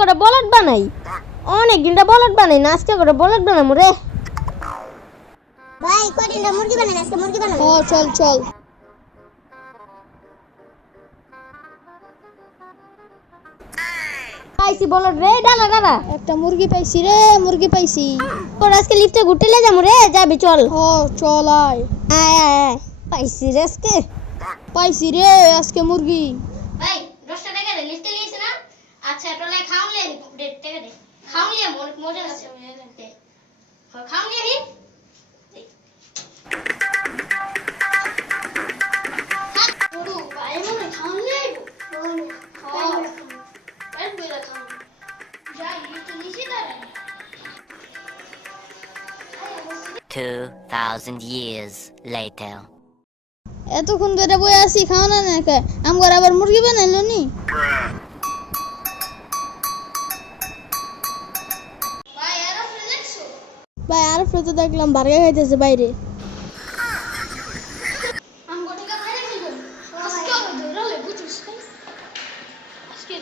করে বলদ বানাই। অনেক দিনটা বলদ বানাই না আজকে করে বলদ বানাবো রে। ভাই কদিনটা মুরগি বানান আজকে মুরগি বানাবো? ও চল চল। পাইছি বলদ রে ডানা ডানা। একটা মুরগি পাইছি রে মুরগি পাইছি। তোর আজকে লিফটে ঘুরতে লে যাব রে যাবি চল। ও চল আয়। আয় আয় আয়। পাইছি রে আজকে। পাইছি রে আজকে মুরগি। হ্যাঁ পেট বইরা খাওয়ালে যাই লিস্টে নিয়েছি তারা 2,000 years later. এতক্ষণ ধরে বই আছি খাও না না কে আমার আবার মুরগি বানাইলো নি? ভাই আর তো দেখলাম বার্গা খাইতেছে বাইরে। আজকে